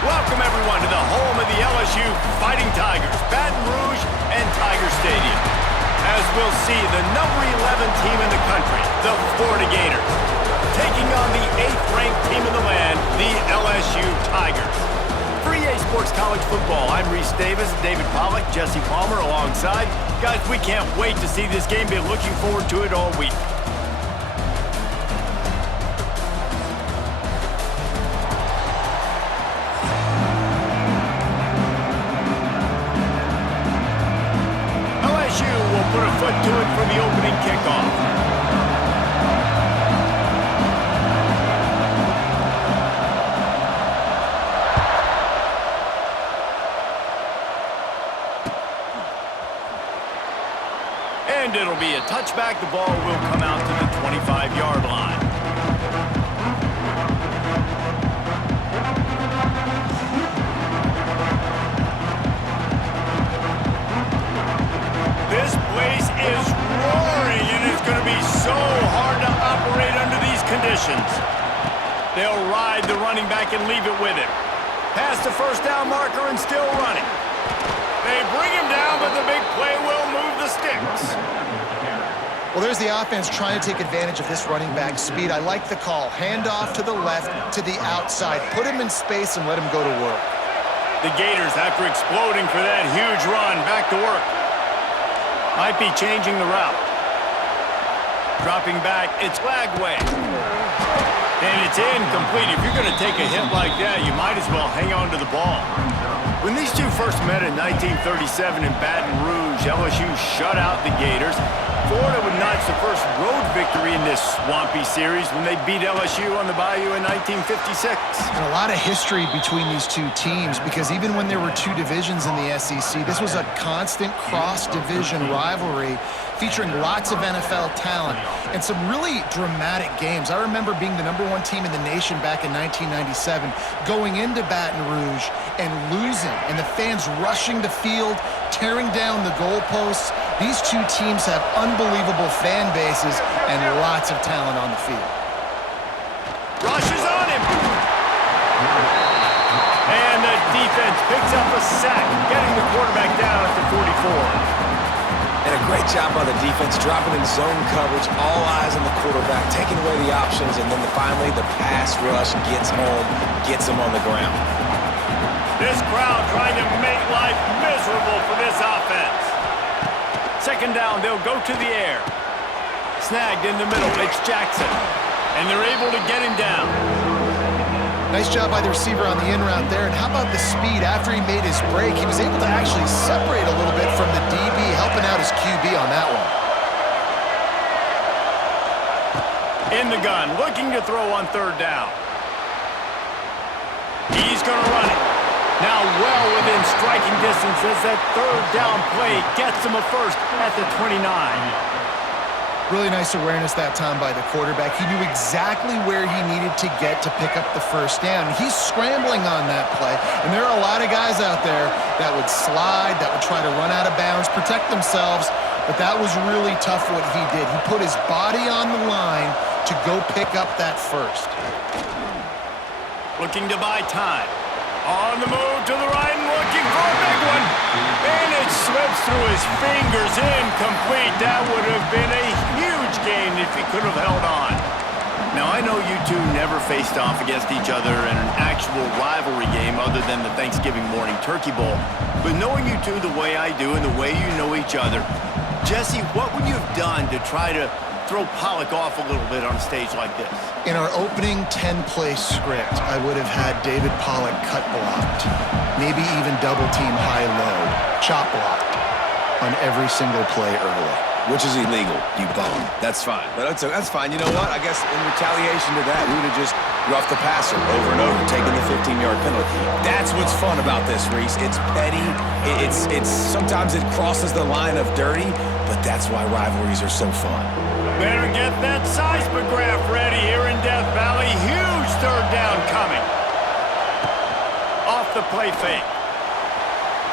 Welcome, everyone, to the home of the LSU Fighting Tigers, Baton Rouge and Tiger Stadium. As we'll see, the number 11 team in the country, the Florida Gators, taking on the 8th-ranked team in the land, the LSU Tigers. For EA Sports College Football, I'm Reese Davis, David Pollack, Jesse Palmer alongside. Guys, we can't wait to see this game. Been looking forward to it all week. Put a foot to it for the opening kickoff. And it'll be a touchback. The ball will come out to the 25-yard line. This place is roaring, and it's going to be so hard to operate under these conditions. They'll ride the running back and leave it with him. Past the first down marker and still running. They bring him down, but the big play will move the sticks. Well, there's the offense trying to take advantage of this running back speed. I like the call. Hand off to the left, to the outside. Put him in space and let him go to work. The Gators, after exploding for that huge run, back to work. Might be changing the route. Dropping back, it's Lagway. And it's incomplete. If you're going to take a hit like that, you might as well hang on to the ball. When these two first met in 1937 in Baton Rouge, LSU shut out the Gators. Florida would notch the first road victory in this swampy series when they beat LSU on the Bayou in 1956. And a lot of history between these two teams because even when there were two divisions in the SEC, this was a constant cross-division rivalry featuring lots of NFL talent and some really dramatic games. I remember being the #1 team in the nation back in 1997, going into Baton Rouge and losing, and the fans rushing the field, tearing down the goalposts. These two teams have unbelievable fan bases and lots of talent on the field. Rushes on him. And the defense picks up a sack, getting the quarterback down at the 44. And a great job by the defense, dropping in zone coverage, all eyes on the quarterback, taking away the options, and then finally the pass rush gets home, gets him on the ground. This crowd trying to make life miserable for this offense. Second down, they'll go to the air. Snagged in the middle, it's Jackson. And they're able to get him down. Nice job by the receiver on the in route there. And how about the speed? After he made his break, he was able to actually separate a little bit from the DB, helping out his QB on that one. In the gun, looking to throw on third down. He's going to run it. Now well within striking distance as that third down play gets him a first at the 29. Really nice awareness that time by the quarterback. He knew exactly where he needed to get to pick up the first down. He's scrambling on that play, and there are a lot of guys out there that would slide, that would try to run out of bounds, protect themselves, but that was really tough what he did. He put his body on the line to go pick up that first. Looking to buy time. On the move to the right and looking for a big one. And it slips through his fingers, incomplete. That would have been a huge gain if he could have held on. Now, I know you two never faced off against each other in an actual rivalry game other than the Thanksgiving morning Turkey Bowl. But knowing you two the way I do and the way you know each other, Jesse, what would you have done to try to throw Pollack off a little bit on a stage like this? In our opening 10-play script, I would have had David Pollack cut blocked, maybe even double-team high-low, chop blocked on every single play early. Which is illegal, you bum. That's fine. But that's fine. You know what? I guess in retaliation to that, we would have just roughed the passer over and over, taking the 15-yard penalty. That's what's fun about this, Reese. It's petty. It's sometimes it crosses the line of dirty, but that's why rivalries are so fun. Better get that seismograph ready here in Death Valley. Huge third down coming. Off the play fake.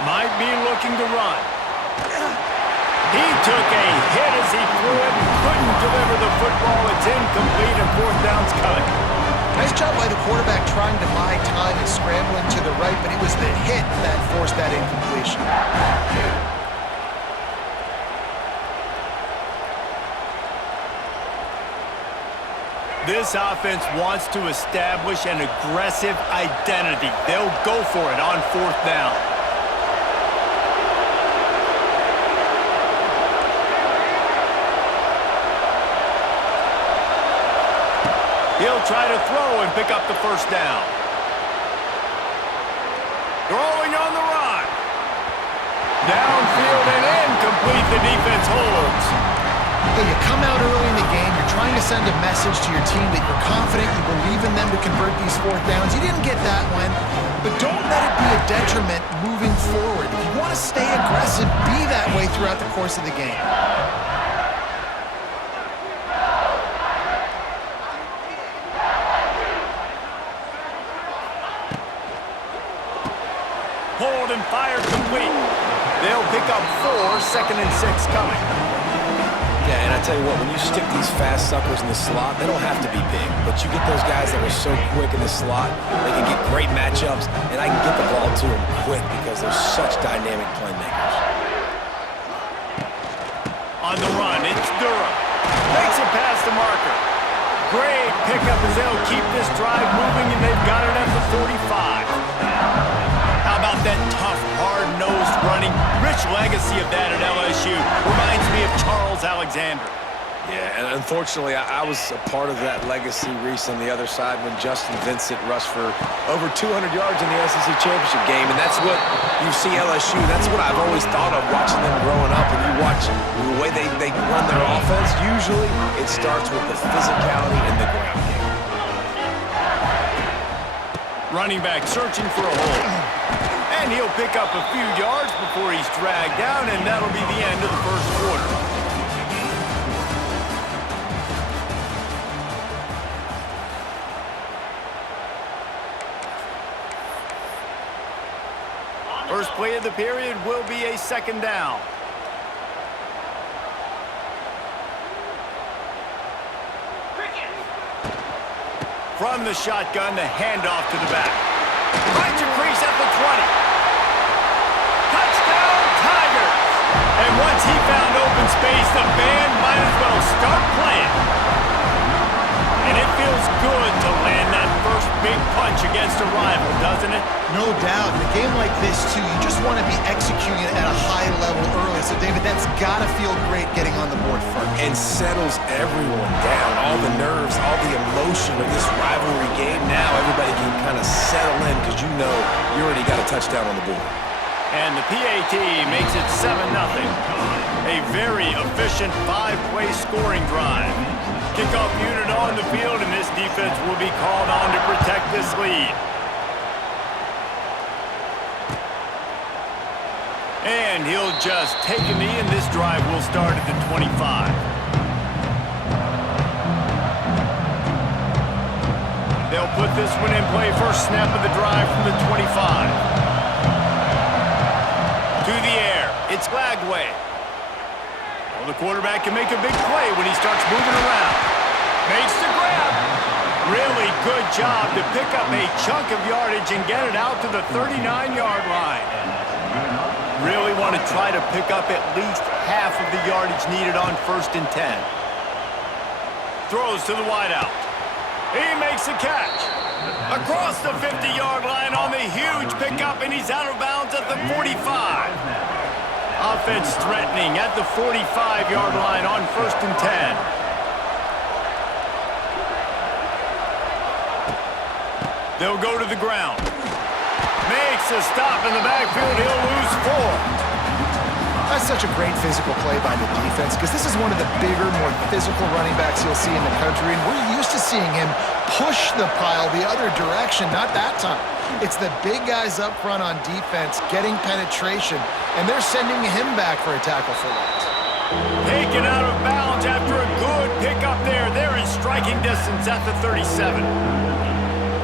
Might be looking to run. He took a hit as he threw it and couldn't deliver the football. It's incomplete and fourth down's coming. Nice job by the quarterback trying to buy time and scrambling to the right, but it was the hit that forced that incompletion. This offense wants to establish an aggressive identity. They'll go for it on 4th down. He'll try to throw and pick up the 1st down. Throwing on the run. Downfield and incomplete. The defense holds. Hey, you come out early in the game, you're trying to send a message to your team that you're confident, you believe in them to convert these 4th downs. You didn't get that one, but don't let it be a detriment moving forward. If you want to stay aggressive, be that way throughout the course of the game. Hold and fire complete. They'll pick up 4, 2nd and 6 coming. Yeah, and I tell you what, when you stick these fast suckers in the slot, they don't have to be big. But you get those guys that are so quick in the slot, they can get great matchups, and I can get the ball to them quick because they're such dynamic playmakers. On the run, it's Durham. Makes it past the marker. Great pickup as they'll keep this drive moving, and they've got it at the 45. How about that tough, hard-nosed running? Rich legacy of that at LSU. Reminds me of Charles Alexander. Yeah, and unfortunately, I was a part of that legacy, Reese, on the other side when Justin Vincent rushed for over 200 yards in the SEC Championship game, and that's what you see LSU. That's what I've always thought of watching them growing up, and you watch the way they run their offense. Usually, it starts with the physicality in the ground game. Running back searching for a hole. And he'll pick up a few yards before he's dragged down, and that'll be the end of the 1st quarter. First play of the period will be a 2nd down. From the shotgun, the handoff to the back. Finds a crease at the 20. Touchdown, Tigers! And once he found open space, the band might as well start playing. And it feels good to land that first big punch against a rival, doesn't it? No doubt. In a game like this, too, you just want to be executing it at a high level early. So, David, that's got to feel great getting on the board first. And settles everyone down. All the nerves, all the emotion of this rivalry game. Now everybody can kind of settle in because you know you already got a touchdown on the board. And the PAT makes it 7-0. A very efficient 5-play scoring drive. Kickoff unit on the field, and this defense will be called on to protect this lead. And he'll just take a knee, and this drive will start at the 25. They'll put this one in play. First snap of the drive from the 25. To the air. It's Lagway. Well, the quarterback can make a big play when he starts moving around. Makes the grab. Really good job to pick up a chunk of yardage and get it out to the 39-yard line. Really want to try to pick up at least half of the yardage needed on 1st and 10. Throws to the wideout. He makes the catch. Across the 50-yard line on the huge pickup, and he's out of bounds at the 45. Offense threatening at the 45-yard line on 1st and 10. They'll go to the ground. Makes a stop in the backfield. He'll lose 4. That's such a great physical play by the defense because this is one of the bigger, more physical running backs you'll see in the country, and we're used to seeing him push the pile the other direction. Not that time. It's the big guys up front on defense getting penetration, and they're sending him back for a tackle for loss. Taken out of bounds after a good pickup there. They're in striking distance at the 37.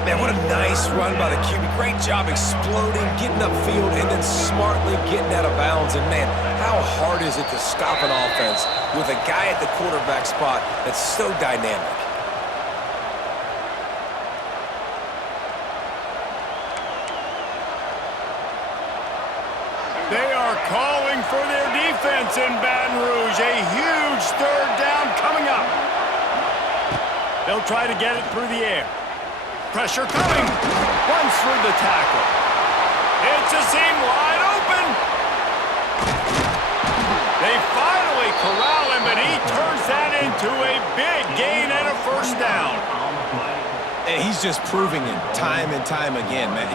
Man, what a nice run by the QB. Great job exploding, getting upfield, and then smartly getting out of bounds. And, man, how hard is it to stop an offense with a guy at the quarterback spot that's so dynamic? offense in Baton Rouge. A huge third down coming up. They'll try to get it through the air. Pressure coming. Runs through the tackle. It's a seam wide open. They finally corral him, but he turns that into a big gain and a first down. And he's just proving it time and time again, man.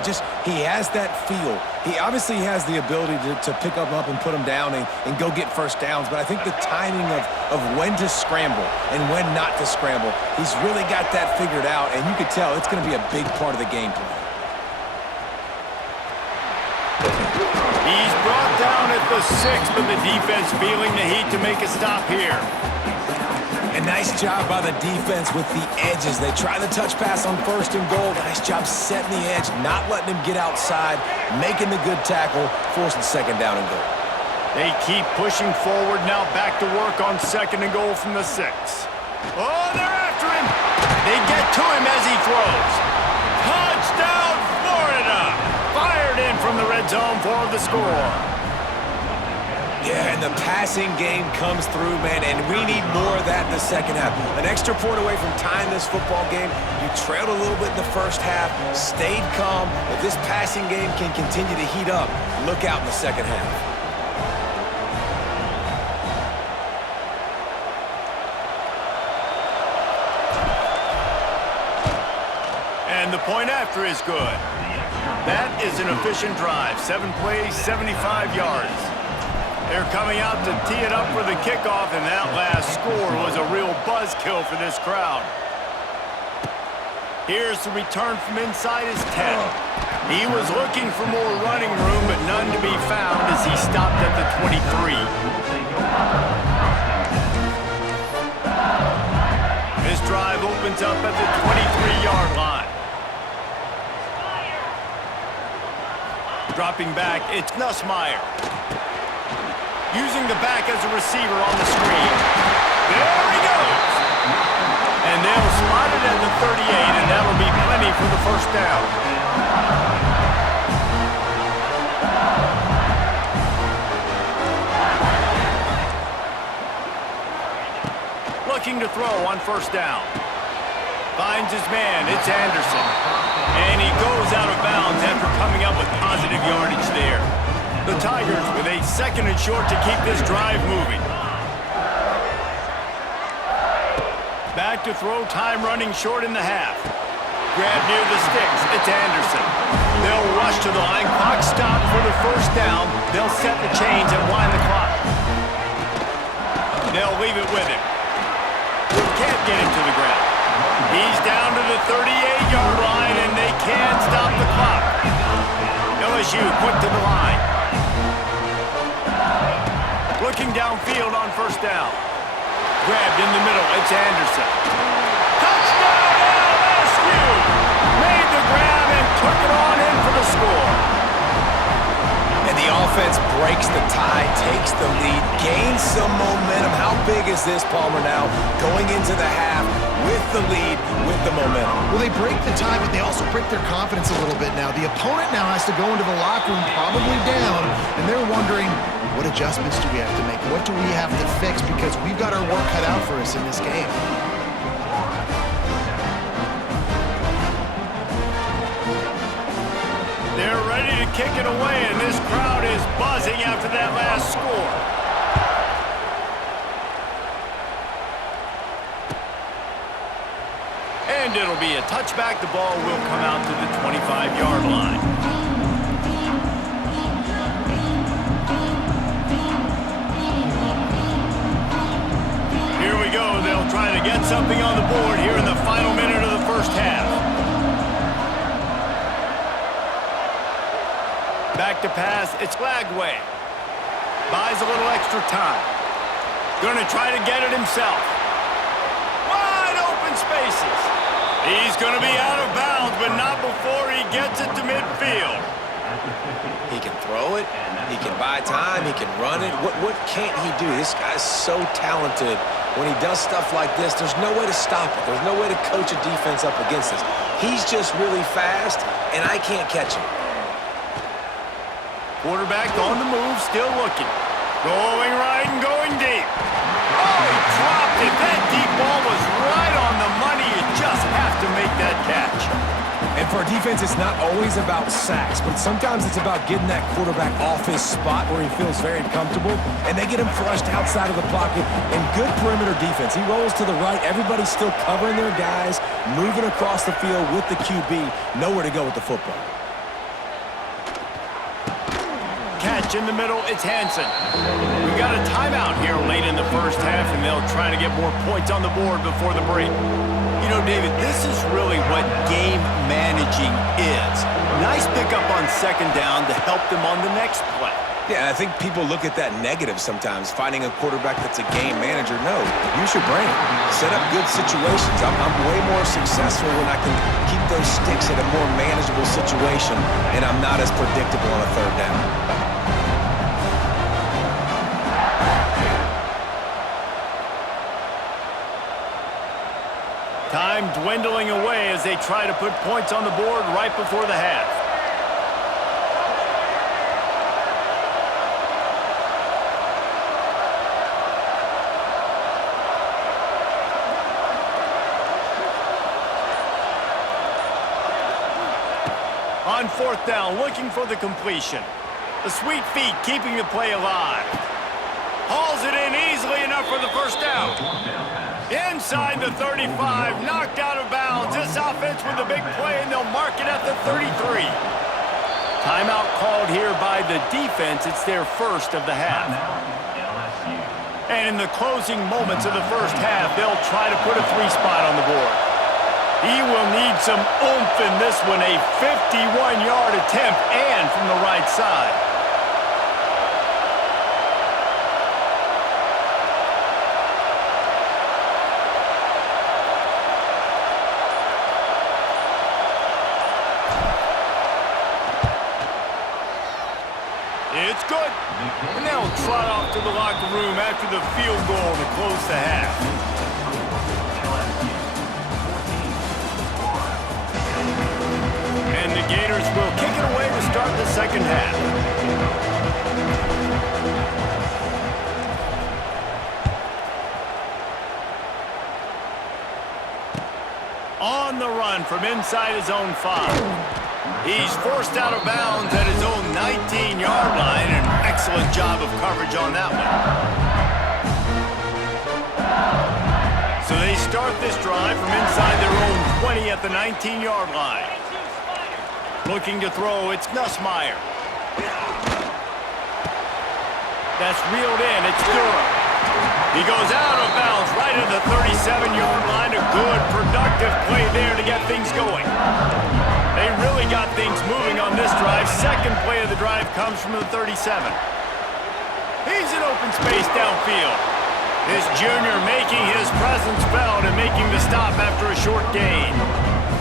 He has that feel. He obviously has the ability to pick up and put him down and go get first downs, but I think the timing of when to scramble and when not to scramble, he's really got that figured out, and you could tell it's going to be a big part of the game plan. He's brought down at the 6, but the defense feeling the heat to make a stop here. A nice job by the defense with the edges. They try the touch pass on 1st and goal. Nice job setting the edge, not letting him get outside, making the good tackle, forcing 2nd down and goal. They keep pushing forward now, back to work on 2nd and goal from the 6. Oh, they're after him. They get to him as he throws. Touchdown, Florida! Fired in from the red zone for the score. Yeah, and the passing game comes through, man, and we need more of that in the 2nd half. An extra point away from tying this football game. You trailed a little bit in the 1st half, stayed calm. If this passing game can continue to heat up, look out in the 2nd half. And the point after is good. That is an efficient drive. 7 plays, 75 yards. They're coming out to tee it up for the kickoff, and that last score was a real buzzkill for this crowd. Here's the return from inside his 10. He was looking for more running room, but none to be found as he stopped at the 23. This drive opens up at the 23-yard line. Dropping back, it's Nussmeier. Using the back as a receiver on the screen. There he goes! And they'll spot it at the 38, and that'll be plenty for the first down. Looking to throw on 1st down. Finds his man, it's Anderson. And he goes out of bounds after coming up with positive yardage there. The Tigers with a 2nd and short to keep this drive moving. Back to throw, time running short in the half. Grab near the sticks, it's Anderson. They'll rush to the line, clock stop for the first down. They'll set the chains and wind the clock. They'll leave it with him. Can't get him to the ground. He's down to the 38-yard line, and they can't stop the clock. LSU quick to the line. Looking downfield on 1st down. Grabbed in the middle, it's Anderson. Touchdown, LSU! Made the grab and took it on in for the score. And the offense breaks the tie, takes the lead, gains some momentum. How big is this, Palmer, now going into the half with the lead, with the momentum? Well, they break the tie, but they also break their confidence a little bit now. The opponent now has to go into the locker room probably down, and they're wondering, what adjustments do we have to make? What do we have to fix? Because we've got our work cut out for us in this game. They're ready to kick it away, and this crowd is buzzing after that last score. And it'll be a touchback. The ball will come out to the 25-yard line. Here we go. They'll try to get something on the board here in the final minute of the 1st half. Back to pass, it's Lagway. Buys a little extra time. Gonna try to get it himself. Wide open spaces. He's gonna be out of bounds, but not before he gets it to midfield. He can throw it, he can buy time, he can run it. What can't he do? This guy's so talented. When he does stuff like this, there's no way to stop it. There's no way to coach a defense up against this. He's just really fast, and I can't catch him. Quarterback on the move, still looking. Going right and going deep. Oh, he dropped it. That deep ball was right on the money. You just have to make that catch. And for a defense, it's not always about sacks, but sometimes it's about getting that quarterback off his spot where he feels very comfortable, and they get him flushed outside of the pocket. And good perimeter defense. He rolls to the right. Everybody's still covering their guys, moving across the field with the QB. Nowhere to go with the football. Catch in the middle, it's Hansen. We've got a timeout here late in the first half, and they'll try to get more points on the board before the break. You know, David, this is really what game managing is. Nice pickup on second down to help them on the next play. Yeah, I think people look at that negative sometimes, finding a quarterback that's a game manager. No, use your brain. Set up good situations. I'm way more successful when I can keep those sticks at a more manageable situation, and I'm not as predictable on a third down. Time dwindling away as they try to put points on the board right before the half. On fourth down, looking for the completion. The sweet feet keeping the play alive. Hauls it in easily enough for the first down. Inside the 35, knocked out of bounds. This offense with a big play, and they'll mark it at the 33. Timeout called here by the defense. It's their first of the half. And in the closing moments of the first half, they'll try to put a three-spot on the board. He will need some oomph in this one, a 51-yard attempt, and from the right side. It's good. And now we'll trot off to the locker room after the field goal to close the half. And the Gators will kick it away to start the second half. On the run from inside his own 5. He's forced out of bounds at his own 19-yard line. An excellent job of coverage on that one. So they start this drive from inside their own 20 at the 19-yard line. Looking to throw, it's Nussmeier. That's reeled in, it's Durham. He goes out of bounds right at the 37-yard line. A good, productive play there to get things going. They really got things moving on this drive. Second play of the drive comes from the 37. He's in open space downfield. This junior making his presence felt and making the stop after a short gain.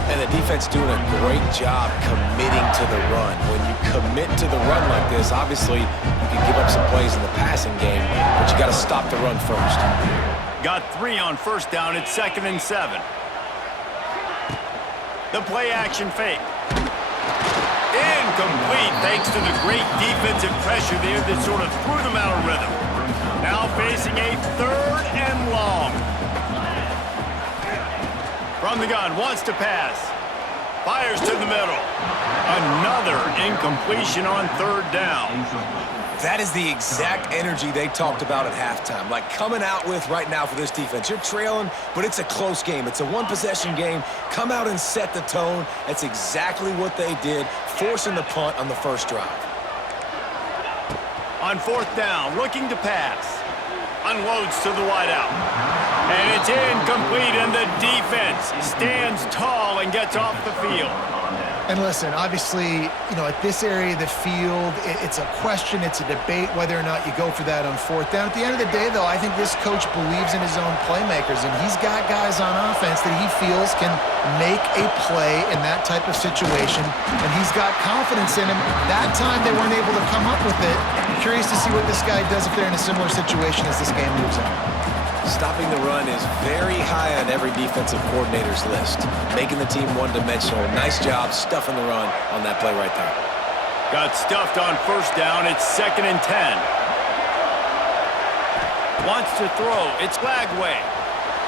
And the defense doing a great job committing to the run. When you commit to the run like this, obviously you can give up some plays in the passing game, but you got to stop the run first. Got 3 on first down. It's 2nd and 7. The play action fake. Incomplete thanks to the great defensive pressure there that sort of threw them out of rhythm. Now facing a 3rd and long. From the gun, wants to pass. Fires to the middle. Another incompletion on 3rd down. That is the exact energy they talked about at halftime. Like coming out with right now for this defense. You're trailing, but it's a close game. It's a one-possession game. Come out and set the tone. That's exactly what they did, forcing the punt on the first drive. On 4th down, looking to pass. Unloads to the wideout. And it's incomplete, and the defense stands tall and gets off the field. And listen, obviously, you know, at this area of the field, it's a question, it's a debate whether or not you go for that on 4th down. At the end of the day, though, I think this coach believes in his own playmakers, and he's got guys on offense that he feels can make a play in that type of situation, and he's got confidence in him. That time they weren't able to come up with it. I'm curious to see what this guy does if they're in a similar situation as this game moves on. Stopping the run is very high on every defensive coordinator's list. Making the team one-dimensional. Nice job stuffing the run on that play right there. Got stuffed on first down. It's 2nd and 10. Wants to throw. It's Lagway.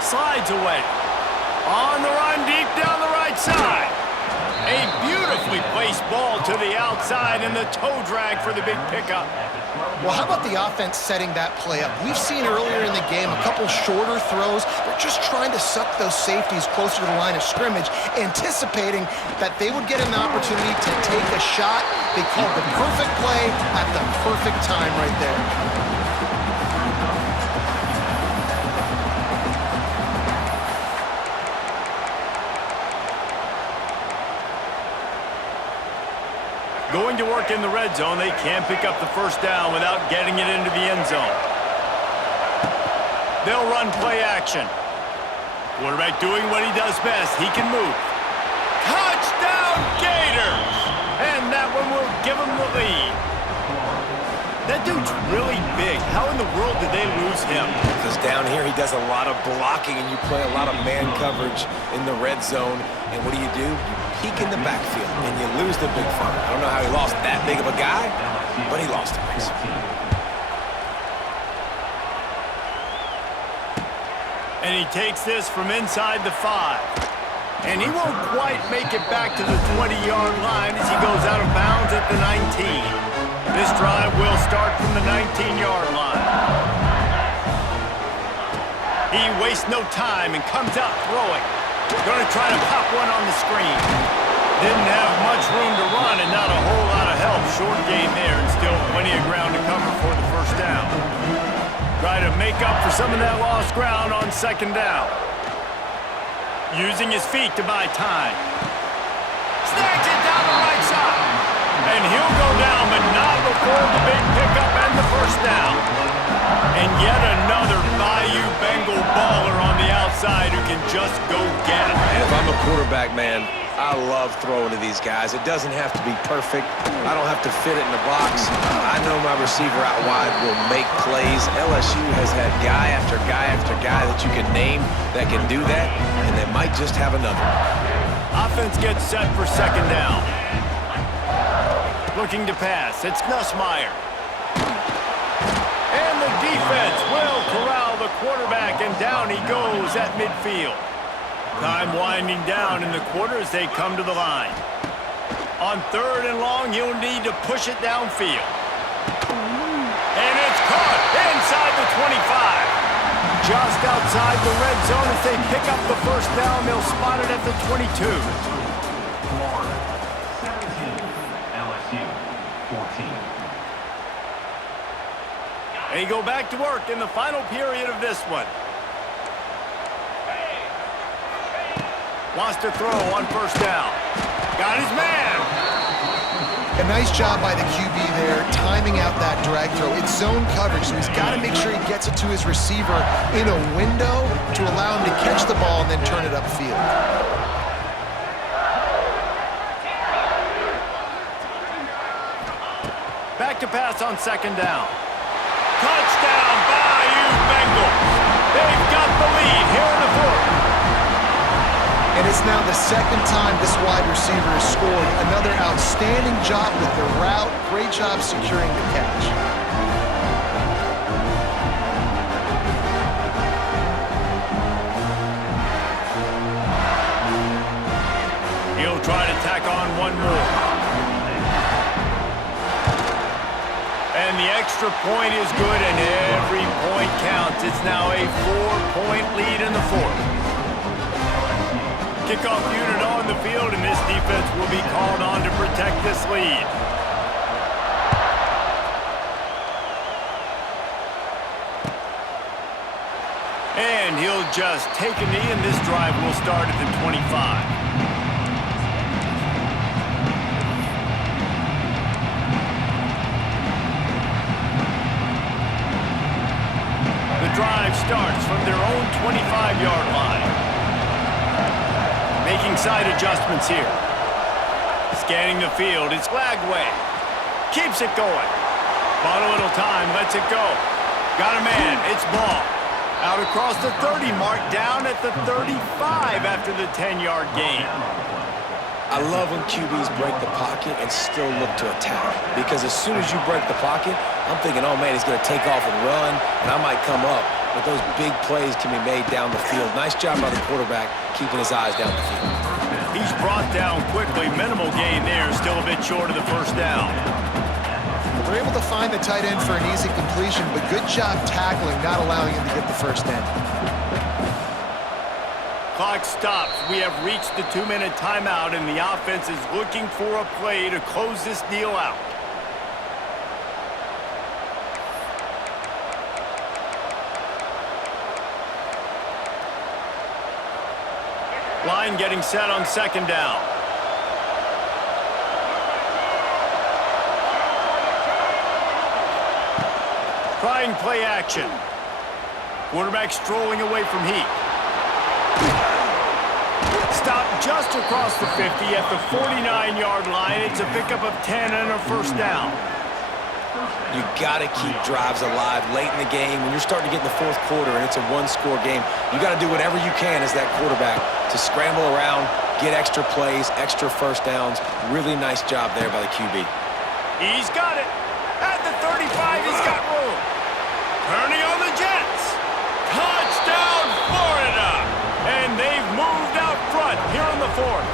Slides away. On the run, deep down the right side. A beautifully placed ball to the outside and the toe drag for the big pickup. Well, how about the offense setting that play up? We've seen earlier in the game a couple shorter throws. They're just trying to suck those safeties closer to the line of scrimmage, anticipating that they would get an opportunity to take a shot. They called the perfect play at the perfect time right there. Going to work in the red zone, they can't pick up the first down without getting it into the end zone. They'll run play action. Quarterback doing what he does best. He can move. Touchdown, Gators! And that one will give them the lead. That dude's really big. How in the world did they lose him? Because down here he does a lot of blocking and you play a lot of man coverage in the red zone. And what do? You peek in the backfield and you lose the big fella. I don't know how he lost that big of a guy, but he lost him. And he takes this from inside the 5. And he won't quite make it back to the 20-yard line as he goes out of bounds at the 19. This drive will start from the 19-yard line. He wastes no time and comes out throwing. Going to try to pop one on the screen. Didn't have much room to run and not a whole lot of help. Short gain there and still plenty of ground to cover for the first down. Try to make up for some of that lost ground on second down. Using his feet to buy time. Snags it down the right side. And he'll go down, but not before the big pickup and the first down. And yet another Bayou Bengal baller on the outside who can just go get it. And if I'm a quarterback, man, I love throwing to these guys. It doesn't have to be perfect. I don't have to fit it in the box. I know my receiver out wide will make plays. LSU has had guy after guy after guy that you can name that can do that, and they might just have another. Offense gets set for second down. Looking to pass. It's Nussmeier. And the defense will corral the quarterback, and down he goes at midfield. Time winding down in the quarter as they come to the line. On third and long, he'll need to push it downfield. And it's caught inside the 25. Just outside the red zone as they pick up the first down. They'll spot it at the 22. They go back to work in the final period of this one. Wants to throw on first down. Got his man. A nice job by the QB there, timing out that drag throw. It's zone coverage, so he's got to make sure he gets it to his receiver in a window to allow him to catch the ball and then turn it upfield. Back to pass on second down. Touchdown, Bayou Bengals. They've got the lead here in the fourth. And it's now the second time this wide receiver has scored. Another outstanding job with the route. Great job securing the catch. He'll try to tack on one more. And the extra point is good, and every point counts. It's now a 4-point lead in the fourth. Kickoff unit on the field, and this defense will be called on to protect this lead. And he'll just take a knee, and this drive will start at the 25. The drive starts from their own 25-yard line. Making side adjustments here. Scanning the field, it's Lagway. Keeps it going. Bought a little time, lets it go. Got a man, it's Ball. Out across the 30 mark, down at the 35 after the 10-yard gain. I love when QBs break the pocket and still look to attack. Because as soon as you break the pocket, I'm thinking, oh, man, he's going to take off and run, and I might come up. But those big plays can be made down the field. Nice job by the quarterback keeping his eyes down the field. He's brought down quickly. Minimal gain there. Still a bit short of the first down. They're able to find the tight end for an easy completion, but good job tackling, not allowing him to get the first down. Clock stops. We have reached the 2-minute timeout, and the offense is looking for a play to close this deal out. Line getting set on second down. Trying play action. Quarterback strolling away from heat. Stopped just across the 50 at the 49-yard line. It's a pickup of 10 and a first down. You got to keep drives alive late in the game. When you're starting to get in the fourth quarter and it's a one-score game, you got to do whatever you can as that quarterback to scramble around, get extra plays, extra first downs. Really nice job there by the QB. He's got it. At the 35, he's got room. Turning on the Jets. Touchdown, Florida. And they've moved out front here in the fourth.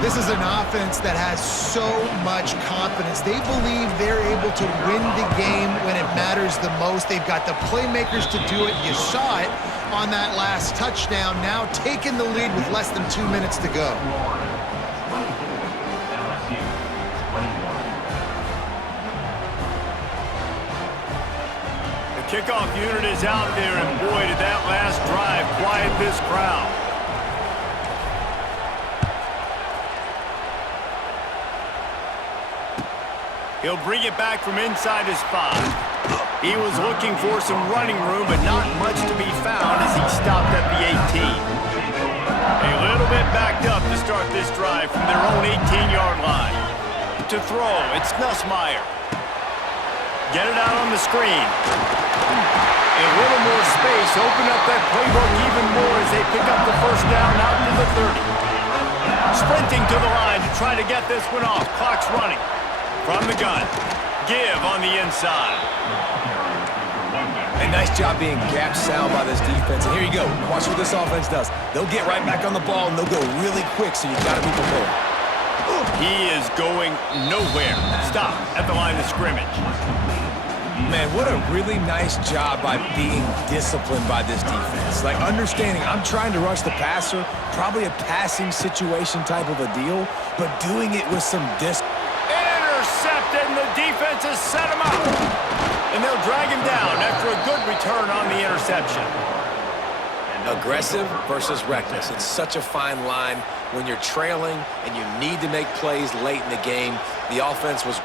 This is an offense that has so much confidence. They believe they're able to win the game when it matters the most. They've got the playmakers to do it. You saw it on that last touchdown. Now taking the lead with less than 2 minutes to go. The kickoff unit is out there, and boy, did that last drive quiet this crowd. He'll bring it back from inside his 5. He was looking for some running room, but not much to be found as he stopped at the 18. A little bit backed up to start this drive from their own 18-yard line. To throw, it's Nussmeier. Get it out on the screen. A little more space, open up that playbook even more as they pick up the first down out to the 30. Sprinting to the line to try to get this one off. Clock's running. From the gun. Give on the inside. A nice job being gap sound by this defense. And here you go. Watch what this offense does. They'll get right back on the ball, and they'll go really quick, so you got to be prepared. He is going nowhere. Stop at the line of scrimmage. Man, what a really nice job by being disciplined by this defense. Like, understanding I'm trying to rush the passer, probably a passing situation type of a deal, but doing it with some discipline. Intercepted, and the defense has set him up. And they'll drag him down after a good return on the interception. Aggressive versus reckless. It's such a fine line when you're trailing and you need to make plays late in the game. The offense was